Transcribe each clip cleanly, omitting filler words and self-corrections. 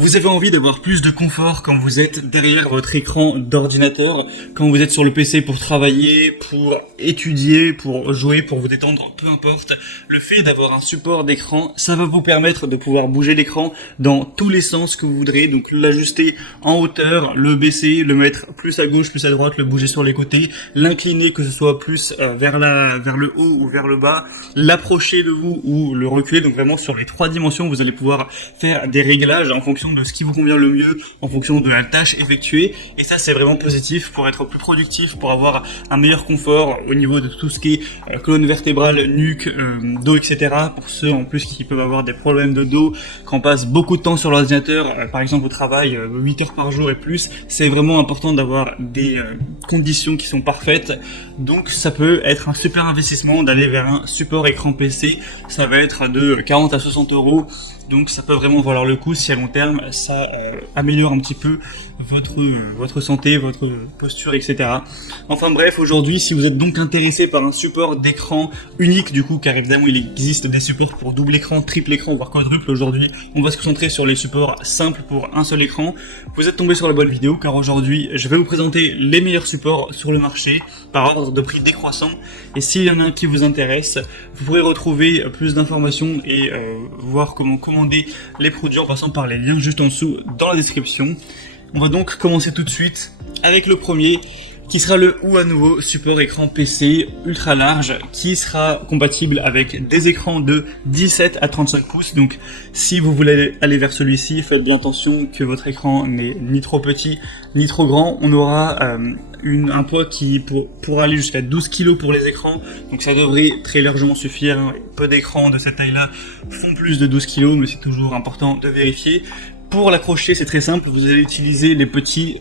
Vous avez envie d'avoir plus de confort quand vous êtes derrière votre écran d'ordinateur, quand vous êtes sur le PC pour travailler, pour étudier, pour jouer, pour vous détendre, peu importe. Le fait d'avoir un support d'écran, ça va vous permettre de pouvoir bouger l'écran dans tous les sens que vous voudrez, donc l'ajuster en hauteur, le baisser, le mettre plus à gauche, plus à droite, le bouger sur les côtés, l'incliner que ce soit plus vers le haut ou vers le bas, l'approcher de vous ou le reculer, donc vraiment sur les trois dimensions, vous allez pouvoir faire des réglages en fonction de ce qui vous convient le mieux, en fonction de la tâche effectuée, et ça c'est vraiment positif pour être plus productif, pour avoir un meilleur confort au niveau de tout ce qui est colonne vertébrale, nuque, dos, etc. Pour ceux en plus qui peuvent avoir des problèmes de dos, quand on passe beaucoup de temps sur l'ordinateur, par exemple au travail, 8 heures par jour et plus, c'est vraiment important d'avoir des conditions qui sont parfaites, donc ça peut être un super investissement d'aller vers un support écran PC, ça va être de 40 à 60 euros. Donc ça peut vraiment valoir le coup si à long terme ça améliore un petit peu votre santé, votre posture, etc. Enfin bref, aujourd'hui, si vous êtes donc intéressé par un support d'écran unique du coup, car évidemment il existe des supports pour double écran, triple écran, voire quadruple, aujourd'hui on va se concentrer sur les supports simples pour un seul écran. Vous êtes tombé sur la bonne vidéo car aujourd'hui je vais vous présenter les meilleurs supports sur le marché par ordre de prix décroissant, et s'il y en a un qui vous intéresse, vous pourrez retrouver plus d'informations et voir comment commander les produits en passant par les liens juste en dessous dans la description. On va donc commencer tout de suite avec le premier, qui sera le Huanovo support écran PC ultra large, qui sera compatible avec des écrans de 17 à 35 pouces. Donc si vous voulez aller vers celui-ci, faites bien attention que votre écran n'est ni trop petit ni trop grand. On aura un poids qui pourra aller jusqu'à 12 kg pour les écrans, donc ça devrait très largement suffire. Peu d'écrans de cette taille-là font plus de 12 kg, mais c'est toujours important de vérifier. Pour l'accrocher, c'est très simple, vous allez utiliser les petits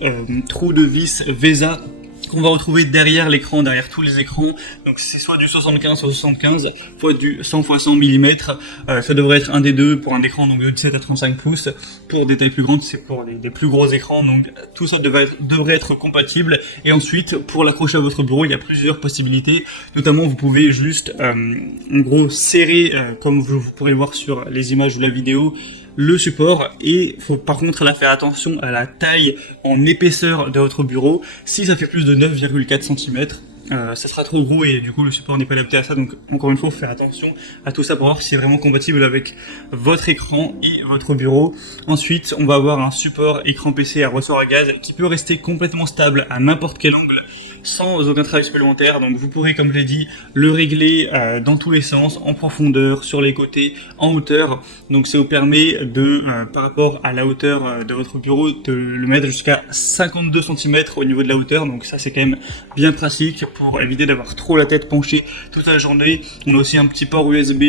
trous de vis VESA qu'on va retrouver derrière l'écran, derrière tous les écrans. Donc c'est soit du 75 soit 75, soit du 100 x 100 mm. Ça devrait être un des deux pour un écran donc de 17 à 35 pouces. Pour des tailles plus grandes, c'est pour des plus gros écrans. Donc tout ça devrait être compatible. Et ensuite, pour l'accrocher à votre bureau, il y a plusieurs possibilités. Notamment, vous pouvez juste en gros serrer, comme vous pourrez voir sur les images ou la vidéo, le support, et faut par contre là faire attention à la taille en épaisseur de votre bureau. Si ça fait plus de 9,4 cm, ça sera trop gros et du coup le support n'est pas adapté à ça. Donc encore une fois, faut faire attention à tout ça pour voir si c'est vraiment compatible avec votre écran et votre bureau. Ensuite, on va avoir un support écran PC à ressort à gaz qui peut rester complètement stable à n'importe quel angle, sans aucun travail supplémentaire. Donc vous pourrez, comme je l'ai dit, le régler dans tous les sens, en profondeur, sur les côtés, en hauteur. Donc ça vous permet de, par rapport à la hauteur de votre bureau, de le mettre jusqu'à 52 cm au niveau de la hauteur. Donc ça c'est quand même bien pratique pour éviter d'avoir trop la tête penchée toute la journée. On a aussi un petit port USB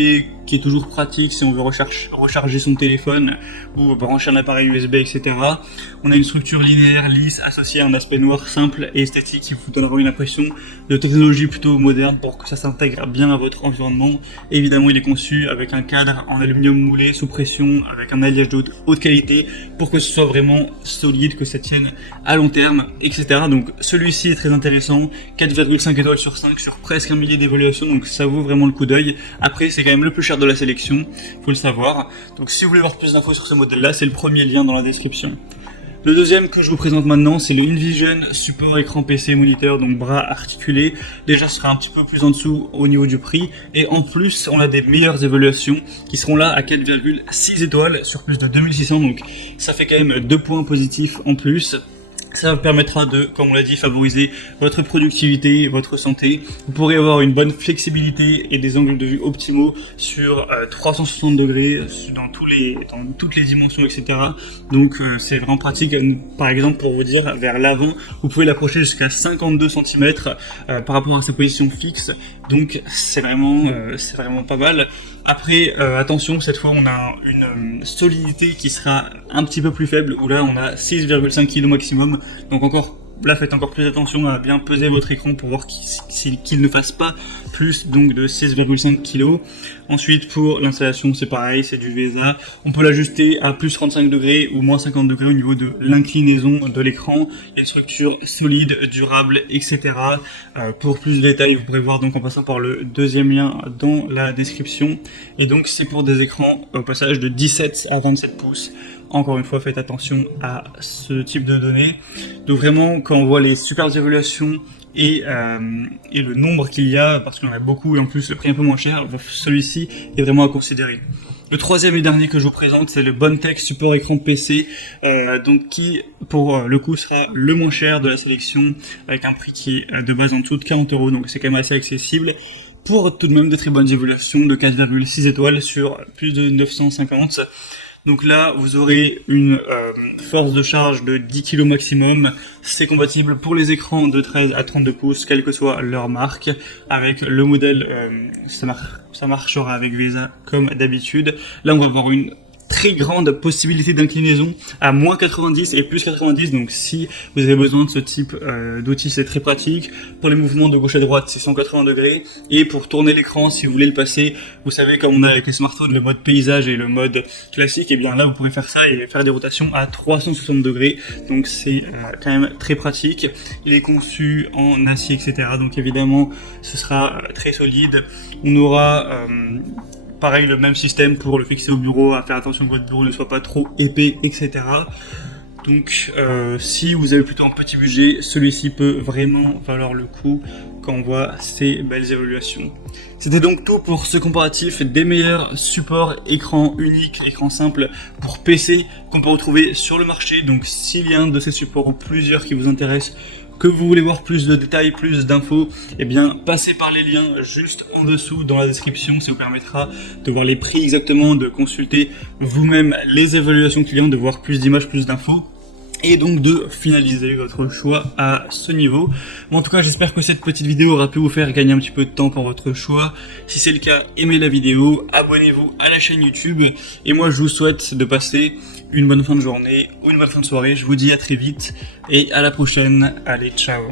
qui est toujours pratique si on veut recharger son téléphone ou brancher un appareil USB, etc. On a une structure linéaire, lisse, associée à un aspect noir simple et esthétique qui vous donne avoir une impression de technologie plutôt moderne pour que ça s'intègre bien à votre environnement. Évidemment, il est conçu avec un cadre en aluminium moulé sous pression, avec un alliage de haute qualité pour que ce soit vraiment solide, que ça tienne à long terme, etc. Donc celui-ci est très intéressant, 4,5 étoiles sur 5 sur presque un millier d'évaluations, donc ça vaut vraiment le coup d'œil. Après, c'est quand même le plus cher de la sélection, faut le savoir. Donc si vous voulez voir plus d'infos sur ce modèle-là, c'est le premier lien dans la description. Le deuxième que je vous présente maintenant, c'est le InVision support écran PC moniteur, donc bras articulé. Déjà, ce sera un petit peu plus en dessous au niveau du prix. Et en plus, on a des meilleures évaluations qui seront là à 4,6 étoiles sur plus de 2600. Donc ça fait quand même 2 points positifs en plus. Ça vous permettra de, comme on l'a dit, favoriser votre productivité, votre santé. Vous pourrez avoir une bonne flexibilité et des angles de vue optimaux sur 360 degrés dans toutes les dimensions, etc. Donc c'est vraiment pratique. Par exemple, pour vous dire, vers l'avant, vous pouvez l'approcher jusqu'à 52 cm par rapport à sa position fixe. Donc c'est vraiment pas mal. Après, attention, cette fois on a une solidité qui sera un petit peu plus faible, où là on a 6,5 kg maximum, donc là faites encore plus attention à bien peser votre écran pour voir qu'il ne fasse pas plus donc de 6,5 kg. Ensuite, pour l'installation, c'est pareil, c'est du VESA. On peut l'ajuster à plus 35 degrés ou moins 50 degrés au niveau de l'inclinaison de l'écran. Il y a une structure solide, durable, etc. Pour plus de détails, vous pourrez voir donc en passant par le deuxième lien dans la description. Et donc, c'est pour des écrans au passage de 17 à 27 pouces. encore une fois, faites attention à ce type de données. Donc vraiment, quand on voit les super évaluations et le nombre qu'il y a, parce qu'il y en a beaucoup et en plus le prix est un peu moins cher, celui-ci est vraiment à considérer. Le troisième et dernier que je vous présente, c'est le Bondtech support écran PC, donc qui pour le coup sera le moins cher de la sélection, avec un prix qui est de base en dessous de 40 €, donc c'est quand même assez accessible, pour tout de même de très bonnes évaluations de 4,6 étoiles sur plus de 950. Donc là, vous aurez une force de charge de 10 kg maximum. C'est compatible pour les écrans de 13 à 32 pouces, quelle que soit leur marque. Avec le modèle, ça marchera avec VESA comme d'habitude. Là, on va avoir une très grande possibilité d'inclinaison à moins 90 et plus 90, donc si vous avez besoin de ce type d'outil, c'est très pratique. Pour les mouvements de gauche à droite, c'est 180 degrés, et pour tourner l'écran, si vous voulez le passer, vous savez, comme on a avec les smartphones, le mode paysage et le mode classique, et bien là vous pourrez faire ça et faire des rotations à 360 degrés, donc c'est quand même très pratique. Il est conçu en acier, etc., donc évidemment ce sera très solide. On aura pareil, le même système pour le fixer au bureau, à faire attention que votre bureau ne soit pas trop épais, etc. Donc, si vous avez plutôt un petit budget, celui-ci peut vraiment valoir le coup quand on voit ces belles évaluations. C'était donc tout pour ce comparatif des meilleurs supports écran unique, écran simple pour PC qu'on peut retrouver sur le marché. Donc, s'il y a un de ces supports ou plusieurs qui vous intéressent, que vous voulez voir plus de détails, plus d'infos, eh bien passez par les liens juste en dessous dans la description, ça vous permettra de voir les prix exactement, de consulter vous-même les évaluations clients, de voir plus d'images, plus d'infos, et donc de finaliser votre choix à ce niveau. Bon, en tout cas, j'espère que cette petite vidéo aura pu vous faire gagner un petit peu de temps pour votre choix. Si c'est le cas, aimez la vidéo, abonnez-vous à la chaîne YouTube, et moi je vous souhaite de passer une bonne fin de journée ou une bonne fin de soirée. Je vous dis à très vite et à la prochaine. Allez, ciao.